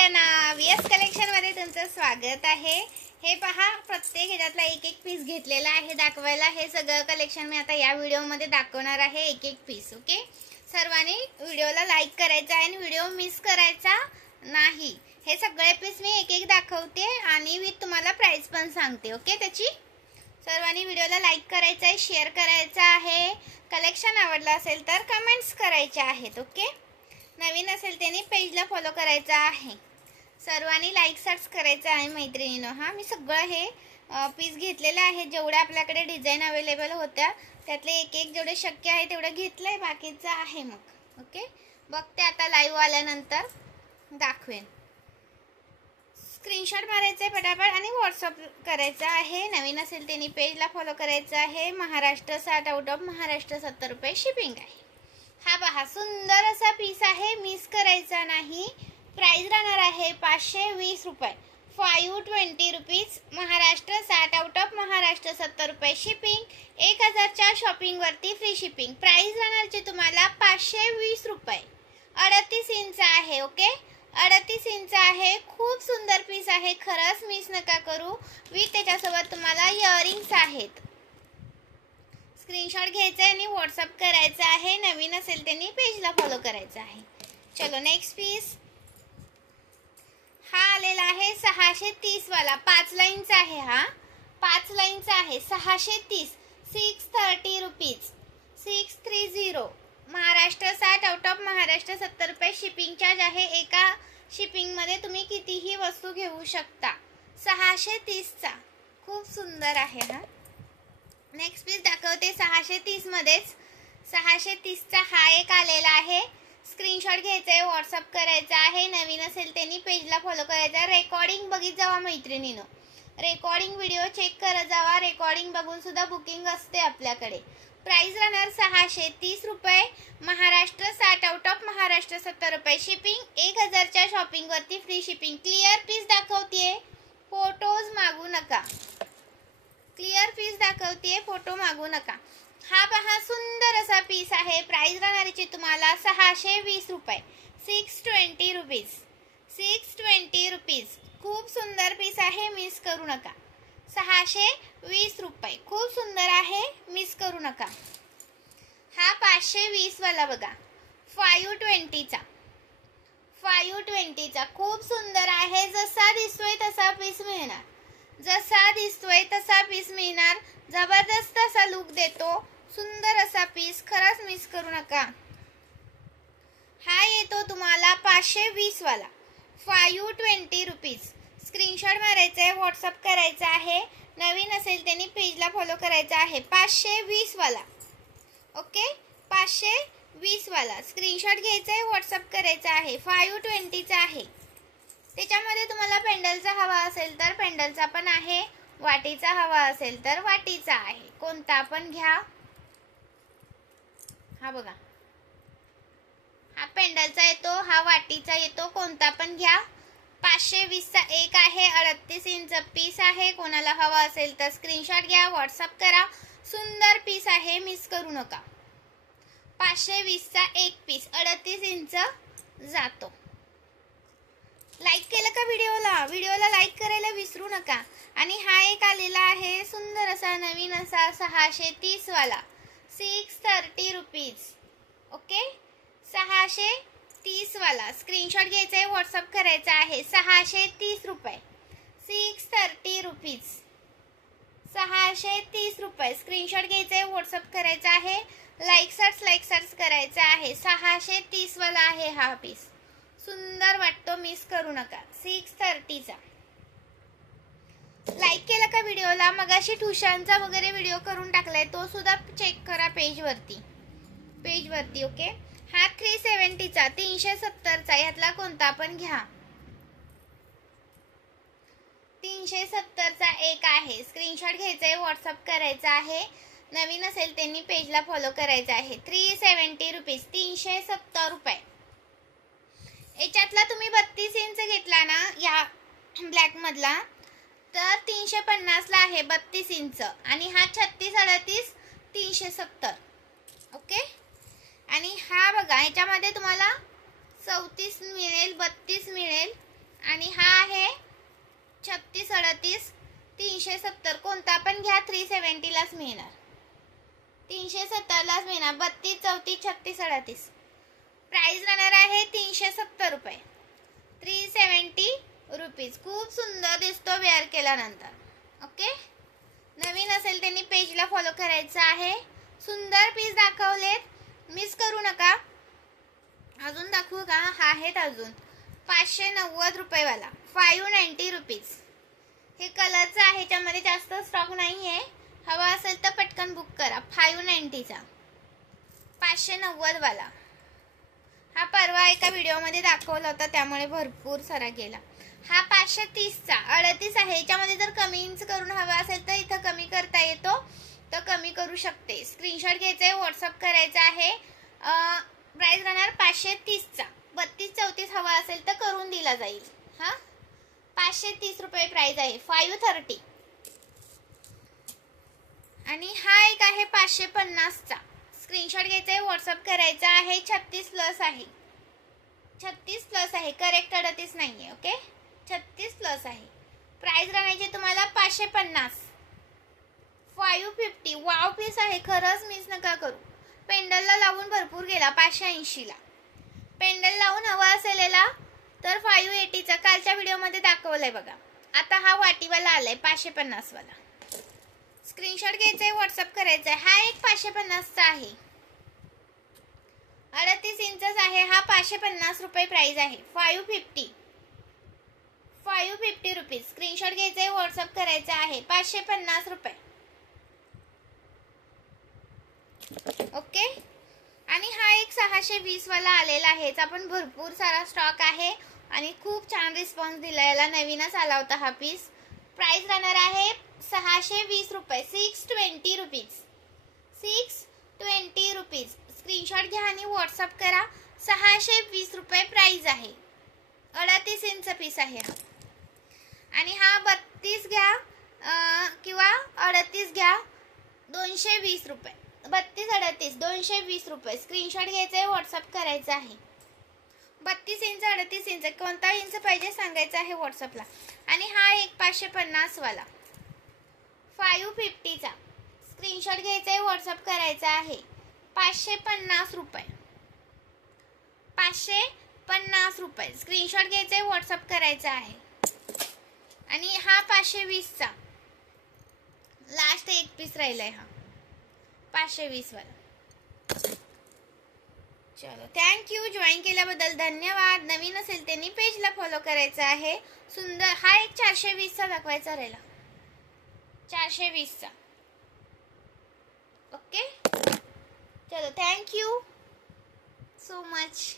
सगळ्यांना VS collection मध्ये तुमचं स्वागत आहे। हे पहा, प्रत्येक ह्याच्यातला एक एक पीस घेतलेला आहे दाखवायला। हे सगळं कलेक्शन मी आता या व्हिडिओ मध्ये दाखवणार आहे, एक एक पीस। ओके, सर्वांनी व्हिडिओला लाईक करायचा आहे आणि व्हिडिओ मिस करायचा नाही। हे सगळे पीस मी एक एक दाखवते आणि मी तुम्हाला प्राइस पण सांगते। ओके, त्याची सर्वांनी व्हिडिओला लाईक करायचा आहे, शेअर करायचा आहे। कलेक्शन आवडला असेल तर कमेंट्स करायचे आहेत। ओके, नवीन असेल त्यांनी पेजला फॉलो करायचा आहे। सर्वांनी लाईक सर्च करायचं आहे मैत्रिणींनो। हा, मी सगळं हे पीस घेतलेले आहे। जेवढे आपल्याकडे डिझाइन अवेलेबल होत्या त्यातले एक एक जेवढे शक्य आहे तेवढं घेतलंय, बाकीचं आहे मग। ओके, बघते आता लाईव्ह आल्यानंतर दाखवेन। स्क्रीनशॉट मारायचे पटापट आणि व्हॉट्सअप करायचं आहे। नवीन असेल त्यांनी पेजला फॉलो करायचं आहे। महाराष्ट्र 60 आउट ऑफ महाराष्ट्र 70 रुपये शिपिंग आहे। हा पहा, सुंदर असा पीस आहे, मिस करायचा नाही। प्राइस राहणार आहे 520 रुपये, 520 rupees. Maharashtra 60 out of Maharashtra 70 रुपये शिपिंग। 1000च्या शॉपिंग वरती फ्री शिपिंग। प्राइस राहणारची तुम्हाला 520 रुपये। 38 इंच आहे। ओके, 38 इंच आहे। खूप सुंदर पीस आहे, खरंच मिस नका करू। विथ त्याच्यासोबत तुम्हाला इयरिंग्स आहेत। स्क्रीनशॉट घ्यायचा आणि व्हॉट्सअप करायचा आहे। नवीन असेल त्यांनी पेजला फॉलो करायचं आहे। चलो नेक्स्ट पीस। हा आलेला आहे 630 वाला, 5 लाईनचा आहे। हा 5 लाईनचा आहे, 630, 630 rupees, 630। Maharashtra 60 out of Maharashtra 70 रुपये शिपिंग चार्ज आहे। एका शिपिंग मध्ये तुम्ही कितीही वस्तू घेऊ शकता। 630 चा खूप सुंदर आहे। हा नेक्स्ट पीस दाखवते 630 मध्येच। 630 चा हा एक आलेला आहे। स्क्रीनशॉट घ्यायचा आहे, व्हॉट्सअप करायचा आहे। नवीन असेल त्यांनी पेजला फॉलो करायचा। रेकॉर्डिंग बघित जावा मैत्रिणीनो, रेकॉर्डिंग व्हिडिओ चेक करत जावा। रेकॉर्डिंग बघून सुद्धा बुकिंग असते आपल्याकडे। प्राइस राहणार 630 रुपये। महाराष्ट्र 60 आउट ऑफ महाराष्ट्र 70 रुपये शिपिंग। 1000च्या शॉपिंग वरती फ्री शिपिंग। क्लिअर पीस दाखवते, फोटोज मागू नका। क्लिअर पीस दाखवते, फोटो मागू नका। हा पहा, सुंदर असा पीस आहे। प्राइस राहणारची तुम्हाला 620 रुपये, 620 रुपीज, 620 रुपीज। खूप सुंदर पीस आहे, मिस करू नका। 620 रुपये, खूप सुंदर आहे, मिस करू नका। हा 520 वाला बघा, 520 चा, 520 चा खूप सुंदर आहे। जसा दिसतोय तसा पीस मिळणार, जसा दिसतोय तसा पीस मिळणार। जबरदस्त असा लुक देतो, सुंदर असा पीस, खरंच मिस करू नका। हा येतो तुम्हाला 520 वाला, 520 रुपीज। स्क्रीनशॉट मारायचा आहे, व्हॉट्सअप करायचा आहे। नवीन असेल त्यांनी पेजला फॉलो करायचा आहे। 520 वाला, ओके, 520 वाला। स्क्रीनशॉट घ्यायचा आहे, व्हॉट्सअप करायचा आहे। 520 चा आहे। त्याच्यामध्ये तुम्हाला पेंडलचा हवा असेल तर पेंडलचा पण आहे, वाटीचा हवा असेल तर वाटीचा आहे, कोणता पण घ्या। हा बघा, हा पेंडलचा येतो, हा वाटीचा येतो, कोणता पण घ्या। 520 चा एक आहे। 38 इंच पीस आहे। कोणाला हवा असेल तर स्क्रीनशॉट घ्या, व्हॉट्सअप करा। सुंदर पीस आहे, मिस करू नका। 520 चा एक पीस, 38 इंच जातो। लाईक केलं का व्हिडिओला? व्हिडिओला लाईक करायला विसरू नका। आणि हा एक आलेला आहे सुंदर असा, नवीन असा 630 वाला, 630 रुपीज। ओके, 630 वाला। स्क्रीनशॉट घ्यायचा आहे, व्हॉट्सअप करायचा आहे। 630 रुपये, 630 रुपीज, 630 रुपये। स्क्रीनशॉट घ्यायचा आहे, व्हॉट्सअप करायचा आहे। लाईक सर्च करायचा आहे। 630 वाला आहे हा पीस, सुंदर वाटतो, मिस करू नका। 630 चा। लाईक केलं का व्हिडिओला? मगाशी ठुशांचा वगैरे व्हिडिओ करून टाकलाय, तो सुद्धा चेक करा पेज वरती। ओके, हा 370 चा, 370 चा, यातला कोणता पण घ्या। 370 चा एक आहे। स्क्रीनशॉट घ्यायचा आहे, व्हॉट्सअप करायचा आहे। नवीन असेल त्यांनी पेजला फॉलो करायचा आहे। 370 रुपीज, 370 रुपये। याच्यातला तुम्ही 32 इंच घेतला ना या ब्लॅक मधला तर 350 ला आहे 32 इंच। आणि हा 36, 38, 370। ओके, आणि हा बघा, याच्यामध्ये तुम्हाला 34 मिळेल, 32 मिळेल, आणि हा आहे 3638 370. कोणता पण घ्या 370 लाच मिळणार, 370 लाच मिळणार. 32 34 36 38. प्राइस राहणार आहे 370 रुपये, 370 रुपीज. खूप सुंदर दिसतो वेअर केल्यानंतर. ओके, नवीन असेल त्यांनी पेजला फॉलो करायचं आहे. सुंदर पीस दाखवलेत, मिस करू नका. अजून दाखवू का? हा आहेत अजून 590 रुपये वाला, 590 रुपीज. हे कलरचं आहे, त्यामध्ये जास्त स्टॉक नाही आहे. हवा असेल तर पटकन बुक करा. 590चा 590 वाला. हा परवा एका व्हिडिओमध्ये दाखवला होता, त्यामुळे भरपूर सारा गेला. हा 530चा 38 आहे. याच्यामध्ये जर कमी इंच करून हवा असेल तर इथं कमी करता येतो, तर कमी करू शकते. स्क्रीनशॉट घ्यायचा आहे, व्हॉट्सअप करायचा आहे. प्राइस राहणार 530चा. 32 34 हवा असेल तर करून दिला जाईल. हा 530 रुपये प्राइस आहे, 530. आणि हा एक आहे 550चा. स्क्रीनशॉट घ्यायचा आहे, व्हॉट्सअप करायचा आहे. 36 प्लस आहे, 36 प्लस आहे, करेक्ट 38 नाहीये. ओके, 36 प्लस आहे. प्राइस राहण्याची तुम्हाला 550, 550. वाव पीस आहे, खरंच मिस नका करू. पेंडलला लावून भरपूर गेला. 580ला पेंडल लावून हवा असेल याला तर 580चा कालच्या व्हिडिओमध्ये दाखवलंय बघा. आता हा वाटीवाला आलाय 550 वाला. स्क्रीनशॉट घ्यायचा आहे, व्हॉट्सअप करायचा आहे. हा एक 550चा आहे, 38 इंचच आहे. हा 550 रुपये प्राइस आहे, 550 रुपीज. स्क्रीनशॉट घ्यायचा आहे, व्हॉट्सअप करायचा आहे. 550 रुपये. ओके, आणि हा एक 620 वाला आलेला आहे. याचा पण भरपूर सारा स्टॉक आहे आणि खूप छान रिस्पॉन्स दिला याला. नवीनच आला होता हा पीस. प्राइस राहणार आहे 620 रुपये, 620 रुपीज, 620 रुपीज. स्क्रीनशॉट घ्या आणि व्हॉट्सअप करा. 620 रुपये प्राइस आहे. 38 इंच पीस आहे हा. आणि हा 32 घ्या किंवा 38 घ्या, 220 रुपये. 32 38 220 रुपये. स्क्रीनशॉट घ्यायचा आहे, व्हॉट्सअप करायचा आहे. 32 इंच 38 इंच कोणता इंच पाहिजे सांगायचं आहे व्हॉट्सअपला. आणि हा एक 550 वाला, 550चा. स्क्रीनशॉट घ्यायचा आहे, व्हॉट्सअप करायचा आहे. 550 रुपये, 550 रुपये. स्क्रीनशॉट घ्यायचा आहे, व्हॉट्सअप करायचा आहे. आणि हा 520चा लास्ट एक पीस राहिलाय, हा 520 वाला. चलो, थँक्यू. जॉईन केल्याबद्दल धन्यवाद. नवीन असेल त्यांनी पेजला फॉलो करायचं आहे. सुंदर. हा एक 420चा दाखवायचा राहिला, 420चा. ओके, चलो, थँक्यू सो मच.